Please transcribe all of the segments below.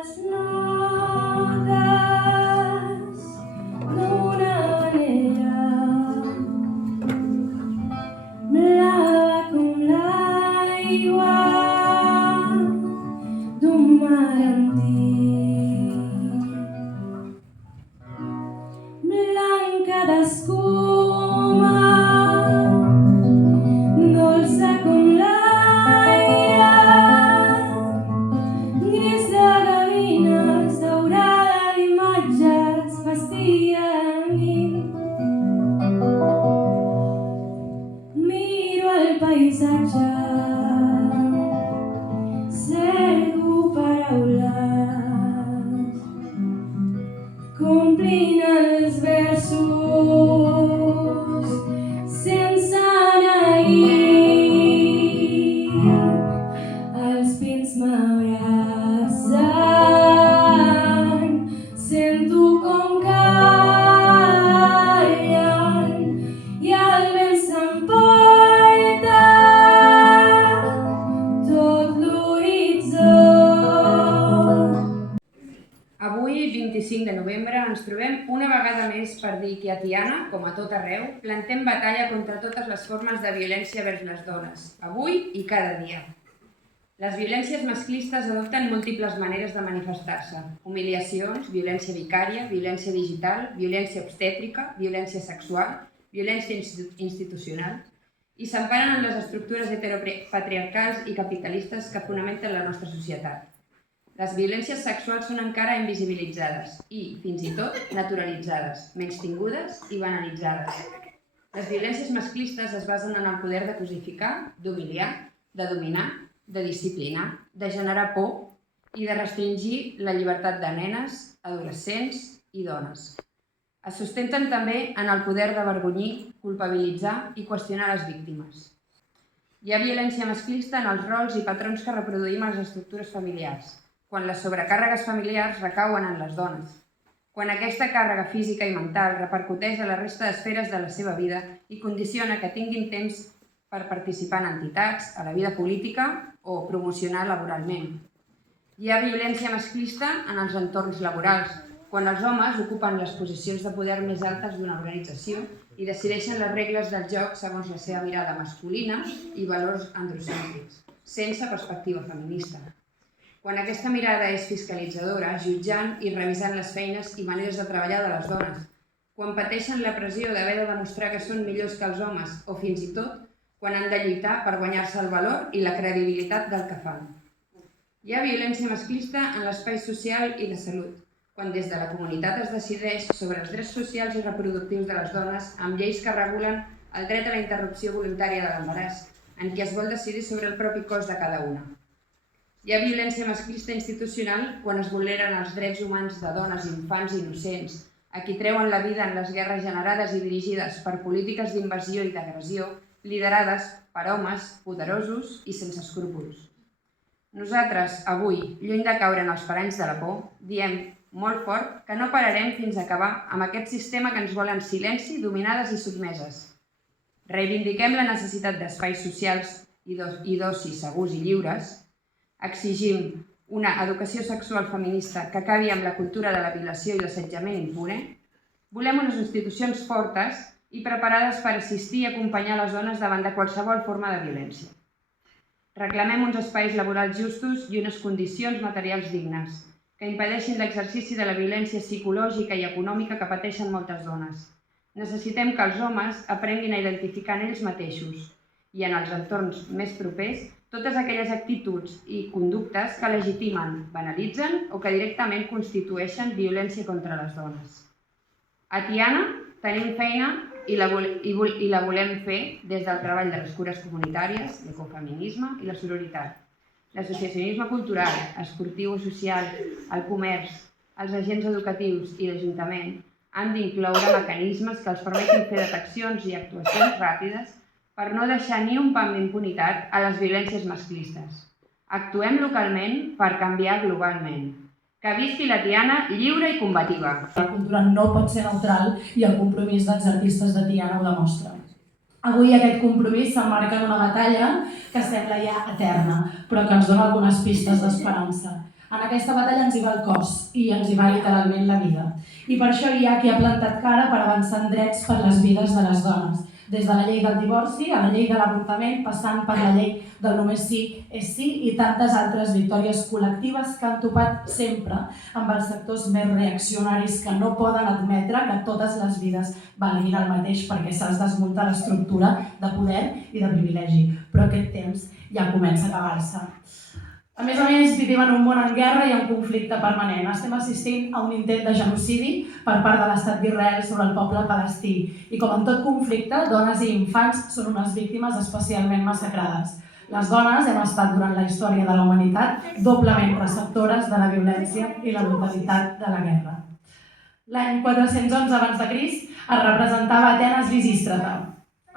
les notes d'una manera blava com l'aigua d'un mar antic, blanca d'escuma, dolça com l'aire, gris de gavines, daurada d'imatges, vestida de nit. Miro el paisatge, cerco paraules, complint els versos sense neguir. Els pins m'abracen, sento com callen i el vent s'emporta tot l'horitzó. Avui, 25 de novembre, ens trobem una vegada més per dir que a Tiana, com a tot arreu, plantem batalla contra totes les formes de violència vers les dones, avui i cada dia. Les violències masclistes adopten múltiples maneres de manifestar-se: humiliacions, violència vicària, violència digital, violència obstètrica, violència sexual, violència institucional, i s'emparen en les estructures heteropatriarcals i capitalistes que fonamenten la nostra societat. Les violències sexuals són encara invisibilitzades i, fins i tot, naturalitzades, menystingudes i banalitzades. Les violències masclistes es basen en el poder de cosificar, d'humiliar, de dominar, de disciplinar, de generar por i de restringir la llibertat de nenes, adolescents i dones. Es sustenten també en el poder d'avergonyir, culpabilitzar i qüestionar les víctimes. Hi ha violència masclista en els rols i patrons que reproduïm a les estructures familiars, quan les sobrecàrregues familiars recauen en les dones, quan aquesta càrrega física i mental repercuteix a la resta d'esferes de la seva vida i condiciona que tinguin temps per participar en entitats, a la vida política o promocionar laboralment. Hi ha violència masclista en els entorns laborals, quan els homes ocupen les posicions de poder més altes d'una organització i decideixen les regles del joc segons la seva mirada masculina i valors androcèntrics, sense perspectiva feminista. Quan aquesta mirada és fiscalitzadora, jutjant i revisant les feines i maneres de treballar de les dones, quan pateixen la pressió d'haver de demostrar que són millors que els homes o fins i tot quan han de lluitar per guanyar-se el valor i la credibilitat del que fan. Hi ha violència masclista en l'espai social i de salut, quan des de la comunitat es decideix sobre els drets socials i reproductius de les dones amb lleis que regulen el dret a la interrupció voluntària de l'embaràs, en què es vol decidir sobre el propi cos de cada una. Hi ha violència masclista institucional quan es vulneren els drets humans de dones i infants innocents, a qui treuen la vida en les guerres generades i dirigides per polítiques d'invasió i d'agressió liderades per homes poderosos i sense escrúpols. Nosaltres, avui, lluny de caure en els paranys de la por, diem molt fort que no pararem fins a acabar amb aquest sistema que ens vol en silenci, dominades i sotmeses. Reivindiquem la necessitat d'espais socials i d'oci segurs i lliures. Exigim una educació sexual feminista que acabi amb la cultura de la violació i l'assetjament impune. Volem unes institucions fortes i preparades per assistir i acompanyar les dones davant de qualsevol forma de violència. Reclamem uns espais laborals justos i unes condicions materials dignes, que impedeixin l'exercici de la violència psicològica i econòmica que pateixen moltes dones. Necessitem que els homes aprenguin a identificar en ells mateixos i en els entorns més propers totes aquelles actituds i conductes que legitimen, banalitzen o que directament constitueixen violència contra les dones. A Tiana tenim feina i la volem fer des del treball de les cures comunitàries, l'ecofeminisme i la sororitat, l'associacionisme cultural, esportiu o social, el comerç, els agents educatius i l'Ajuntament han d'incloure mecanismes que els permetin fer deteccions i actuacions ràpides per no deixar ni un pam d'impunitat a les violències masclistes. Actuem localment per canviar globalment. Que visqui la Tiana lliure i combativa. La cultura no pot ser neutral i el compromís dels artistes de Tiana ho demostra. Avui aquest compromís s'emmarca en una batalla que sembla ja eterna, però que ens dona algunes pistes d'esperança. En aquesta batalla ens hi va el cos i ens hi va literalment la vida. I per això hi ha qui ha plantat cara per avançar en drets per les vides de les dones, des de la llei del divorci a la llei de l'avortament, passant per la llei del només sí és sí i tantes altres victòries col·lectives que han topat sempre amb els sectors més reaccionaris que no poden admetre que totes les vides valguin el mateix perquè se'ls desmunta l'estructura de poder i de privilegi. Però aquest temps ja comença a acabar-se. A més, vivim en un món en guerra i en conflicte permanent. Estem assistint a un intent de genocidi per part de l'estat d'Israel sobre el poble palestí. I com en tot conflicte, dones i infants són unes víctimes especialment massacrades. Les dones hem estat durant la història de la humanitat doblement receptores de la violència i la brutalitat de la guerra. L'any 411 a.C. es representava Atenes Lisístrata.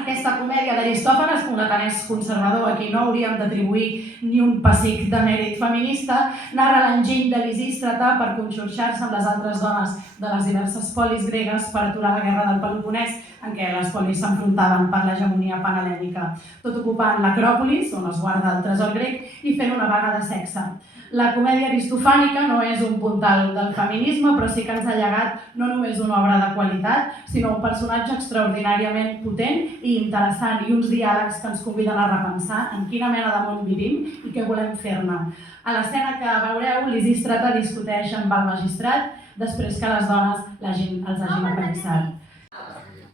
Aquesta comèdia d'Aristòfanes, un atenès conservador a qui no hauríem d'atribuir ni un pessic de mèrit feminista, narra l'enginy de Lisístrata per conxorxar-se amb les altres dones de les diverses polis gregues per aturar la guerra del Peloponès, en què les polis s'enfrontaven per l'hegemonia panhel·lènica, tot ocupant l'Acròpolis, on es guarda el tresor grec, i fent una vaga de sexe. La comèdia aristofànica no és un puntal del feminisme, però sí que ens ha llegat no només una obra de qualitat, sinó un personatge extraordinàriament potent i interessant i uns diàlegs que ens conviden a repensar en quina mena de món vivim i què volem fer-ne. A l'escena que veureu, Lisístrata discuteix amb el magistrat després que les dones els hagin apensat.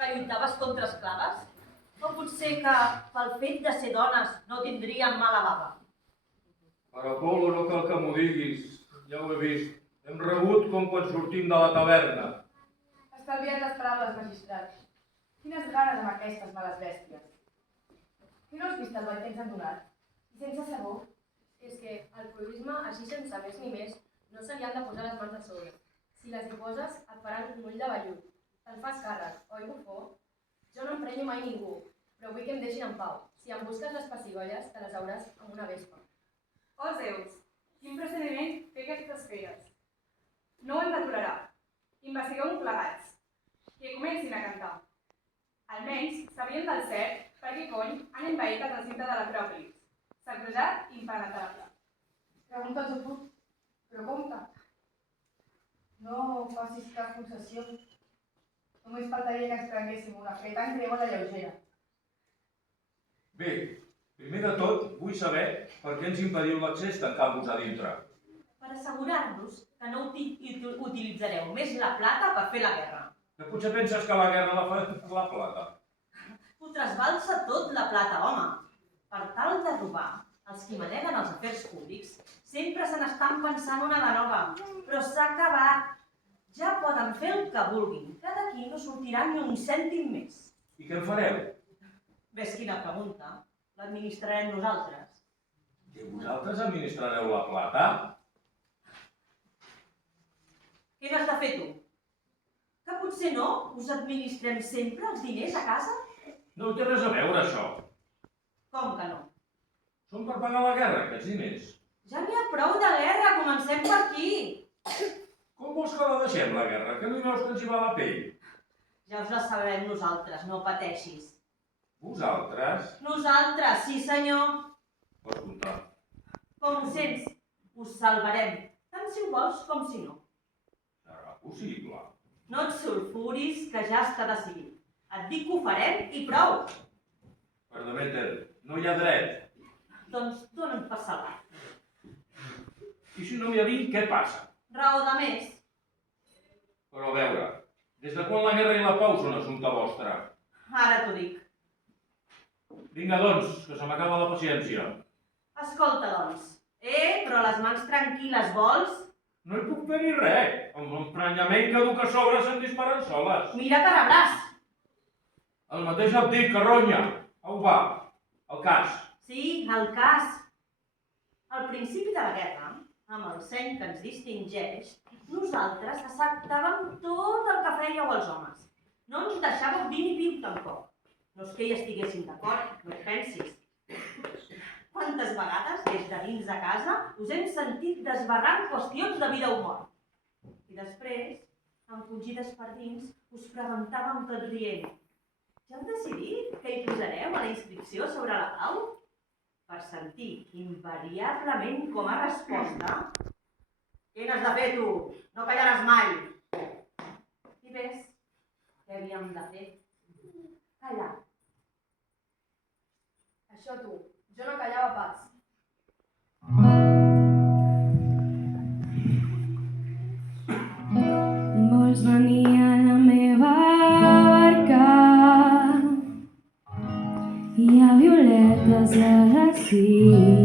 Que lluitaves contra esclaves? O potser que pel fet de ser dones no tindríem mala bava? Per Apol·lo no cal que m'ho diguis, ja ho he vist. Hem rebut com quan sortim de la taverna. Estalvia't les paraules, magistrat. Quines ganes amb aquestes males bèsties. Qui no has vist el ball que ens han donat? I sense sabó. És que el provisme, així sense més ni més, no se li han de posar les mans a sobre. Si les hi poses, et faran un ull de vellut. Te'n fas càrrec, oi, bufó? Jo no emprenyo mai ningú, però vull que em deixin en pau. Si em busques les pessigolles, te les hauràs amb una vespa. Oh, Zeus, quin procediment té aquestes feres? No ho hem de tolerar. Investigueu-ho plegats. Que comencin a cantar. Almenys sabien del cert per què cony han envaït el recinte de l'Acròpolis. Sagrejat i impenetrable. Pregunta tu puc, pregunta. No facis cap concessió. Només faltaria que ens prenguéssim una fe tan greu a la lleugera. Bé, primer de tot, vull saber per què ens impediu l'accés tancant-vos a dintre. Per assegurar-nos que no utilitzareu més la plata per fer la guerra. Que potser penses que la guerra la fa per la plata. Ho trasbalsa tot la plata, home. Per tal de robar, els qui maneguen els afers públics sempre se n'estan pensant una de nova. Però s'ha acabat. Ja poden fer el que vulguin. Que d'aquí no sortirà ni un cèntim més. I què en fareu? Ves quina pregunta. L'administrarem nosaltres. Que vosaltres administrareu la plata? Què n'has de fer tu? Que potser no us administrem sempre els diners a casa? No hi té res a veure, això. Com que no? Són per pagar la guerra, aquests diners. Ja n'hi ha prou de guerra, comencem per aquí. Com vols que la deixem, la guerra? Que no hi veus que ens hi va la pell? Ja us la sabem nosaltres, no pateixis. Vosaltres? Nosaltres, sí senyor. Pots comptar. Com ho sents? Us salvarem, tant si ho vols com si no. Serà possible. No et sulfuris, que ja està decidit. Et dic que ho farem i prou. Per Demeter, no hi ha dret. Doncs dona'm per salvar. I si no m'hi ha dit, què passa? Raó de més. Però a veure, des de quan la guerra i la pau són assumpte vostre? Ara t'ho dic. Vinga, doncs, que se m'acaba la paciència. Escolta, doncs. Però les mans tranquil·les vols? No hi puc fer ni res. Amb l'emprenyament que du que sobre se'n disparen soles. Mira que rebràs. El mateix et dic, carronya. Au va, el cas. Sí, el cas. Al principi de la guerra, amb el seny que ens distingeix, nosaltres acceptàvem tot el que fèieu els homes. No ens deixàveu dir ni piu tampoc. No és que hi estiguéssim d'acord, no et pensis. Quantes vegades, des de dins de casa, us hem sentit desbarrant qüestions de vida o mort. I després, encogides per dins, us preguntàvem tot rient. Ja heu decidit què hi posareu a la inscripció sobre la pau? Per sentir invariablement com a resposta Què n'has de fer, tu? No callaràs mai. I ves, què havíem de fer? Callar. Això tu, jo no callava pas. Vols venir a la meva barca? Hi ha violetes a la cima.